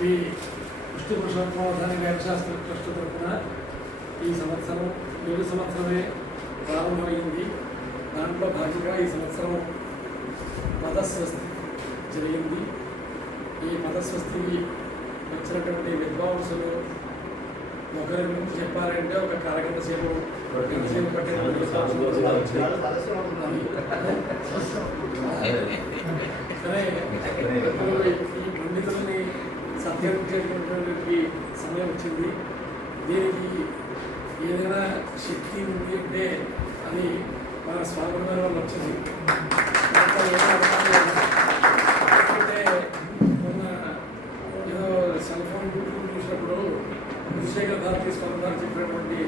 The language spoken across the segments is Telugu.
శ్రీ విష్ణు పురుషోత్తమావధాని వేదశాస్త్ర ట్రస్ట్ తరఫున ఈ సంవత్సరం 7 సంవత్సరమే ప్రారంభమైంది. దాంట్లో భాగంగా ఈ సంవత్సరం పదస్వస్తి జరిగింది. ఈ పదస్వస్తికి వచ్చినటువంటి విద్వాంసులు ఒకరి గురించి చెప్పాలంటే ఒక అరగంట సేపు పట్టినటువంటి సరే, ఈ పండితుల్ని సత్కరించేటువంటి సమయం వచ్చింది. దీనికి ఏదైనా శక్తి ఉంది అంటే అది మన స్వామి గారి వల్ల వచ్చింది. ఎందుకంటే మొన్న ఏదో సెల్ ఫోన్ యూట్యూబ్ చూసినప్పుడు విజయశేఖర భారతీ స్వామి గారు చెప్పినటువంటి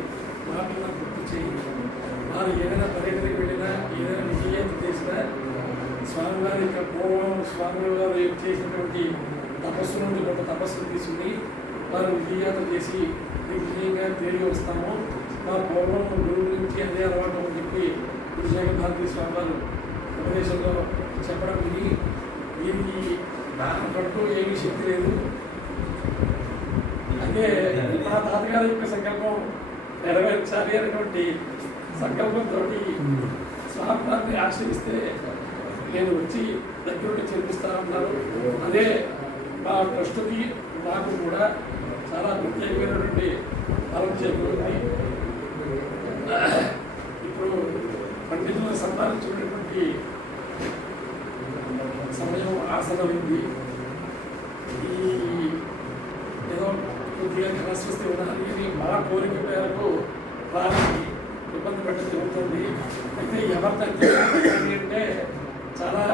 మాటలు నాకు గుర్తు చేయి. వారు ఏదైనా పర్యటనకి వెళ్ళినా ఏదైనా విజయం చేసినా స్వామివారి యొక్క పూర్వం స్వామివారు చేసినటువంటి తపస్సు నుండి కొంత తపస్సును తీసుకుని వారు విజయాత్ర చేసి విజయంగా తిరిగి వస్తాము. మా పూర్వం గురువు నుంచి అదే అలవాటు అని చెప్పి విజయశేఖర భారతీ స్వామి వారు ఉపదేశంలో చెప్పడం విని దీనికి దాని పట్టు ఏమీ శక్తి లేదు. అంటే మా తాతగారి యొక్క సంకల్పం నెరవేర్చాలి అనేటువంటి సంకల్పంతో స్వామివారిని ఆశ్రయిస్తే నేను వచ్చి దగ్గరుండి చేర్పిస్తానన్నారు. అదే మా ట్రస్ట్కి నాకు కూడా చాలా ప్రత్యేకమైనటువంటి ఫలం చేకూరింది. ఇప్పుడు పండితులను సంపాదించుకునేటువంటి సమయం ఆసనమైంది. ఈ ఏదో కొద్దిగా ఘనస్వస్తి ఉండాలి అని మా కోరిక మేరకు వారికి ఇబ్బంది పెట్టడం జరుగుతుంది. అయితే ఎవరిదంటే అంటే చాలా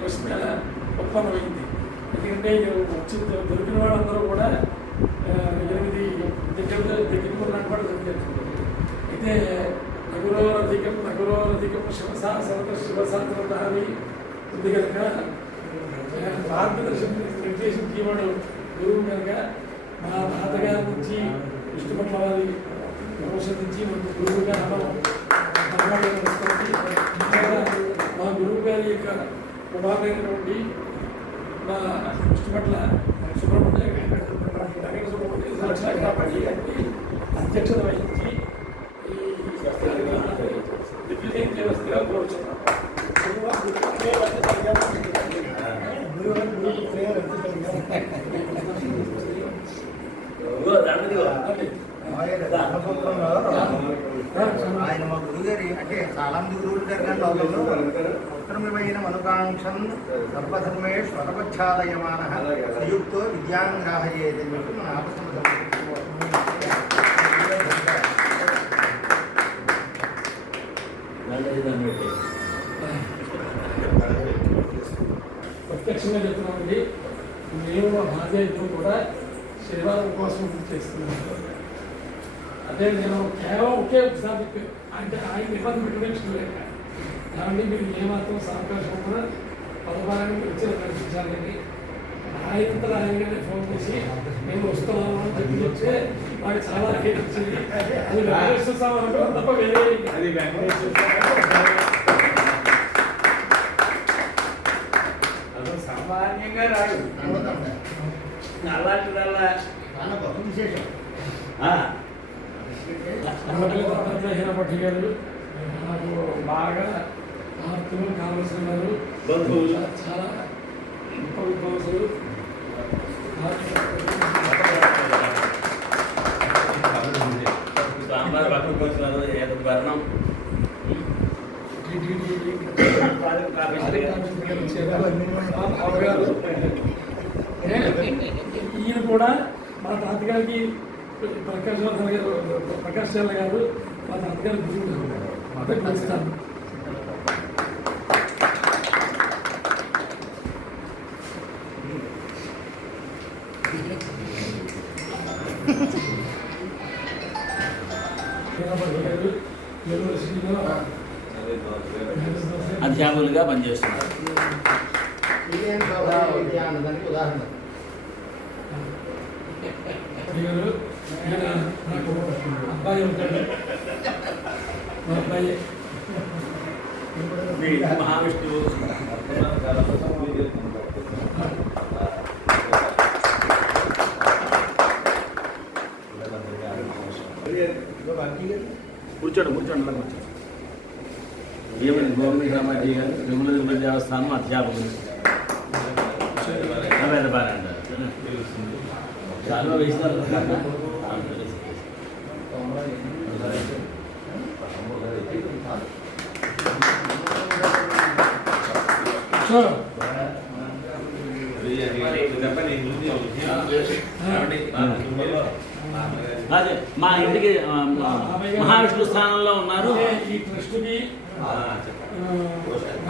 ప్రశ్న ఉత్పన్నమైంది. ఎందుకంటే వచ్చి దొరికిన వాళ్ళందరూ కూడా 8 దగ్గరికి ఉన్నట్టు కూడా దొరికారు. అయితే నగరోధికం శివశాస్త్రాన్ని ఉంది కనుక మార్గదర్శనం నిర్దేశించేవాడు గురువు కనుక మా తాతగారి నుంచి విష్ణుపట్ల వారి ప్రమోషన్ నుంచి మనకు గురువుగా మా గురువు గారి యొక్క కుమారుడైనటువంటి మా విష్ణుపట్ల సుబ్రహ్మణ్య అధ్యక్షత వహించి ఈ దిగ్విజయం వ్యవస్థగా కోరుచున్నాం. ఆయన మా గురుగారి అంటే చాలా మంది గురువులు గారు ఉత్తరమైన మనోకాంక్షం సర్వధర్మే స్వరపచ్ఛాదయమాన సంయుక్తో విద్యాంగ్రాహయేది అని చెప్పి మన ప్రత్యక్షంగా చెప్తున్నామండి. మేము మా భార్య కూడా శనివారం కోసం పూర్తి చేస్తున్నాను. అదే నేను కేవలం ఒకే ఒకసారి అంటే ఆయన ఇబ్బంది పెట్టలేక కాబట్టి మీరు ఏమాత్రం అవకాశం ఉన్నా పదవారానికి వచ్చి కనిపించాలని ఆయనంతా ఆయనగానే ఫోన్ చేసి మేము వస్తున్నాము అని చెప్పి చెప్తే మాకు చాలా వచ్చింది. అది వెంకటేశ్వర స్వామి అనుకోవడం తప్ప వేరే అది అసలు సామాన్యంగా రాడు అలాంటిదల్లా విశేషం. భట్టి గారు నాకు బాగా ఆప్తులు కావలసిన వారు, బంధువులు, చాలా గొప్ప విద్వాంసులు. సాంబార్ పక్కకు వచ్చినారు వర్ణం ఈయన కూడా మా తాతగారికి ప్రకాష్ చల్ల గారు మా తాతగారి గురువు గారు పిలుస్తాను. అధ్యాపకులుగా పనిచేస్తున్నారు. ఉదాహరణ నాకు అబ్బాయి ఉంటాడు. మా అబ్బాయి మహావిష్ణువు కూర్చోండి అలా కూర్చోండి. ఏమని గవర్నమెంట్ రామాజీ గారు విమల దేవస్థానం అధ్యాపకులు పెద్దపాలెం అంటారు. చాలా వేస్తారు కదా. సో అదే మా ఇంటికి మహావిష్ణు స్థానంలో ఉన్నారు. ఈ ట్రస్ట్కి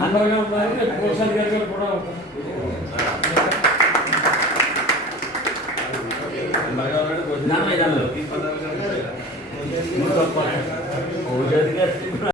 అందరుగా ఉన్నారు. రేపు కోశాధికారి గారు కూడా ఉంటారు. నాన్న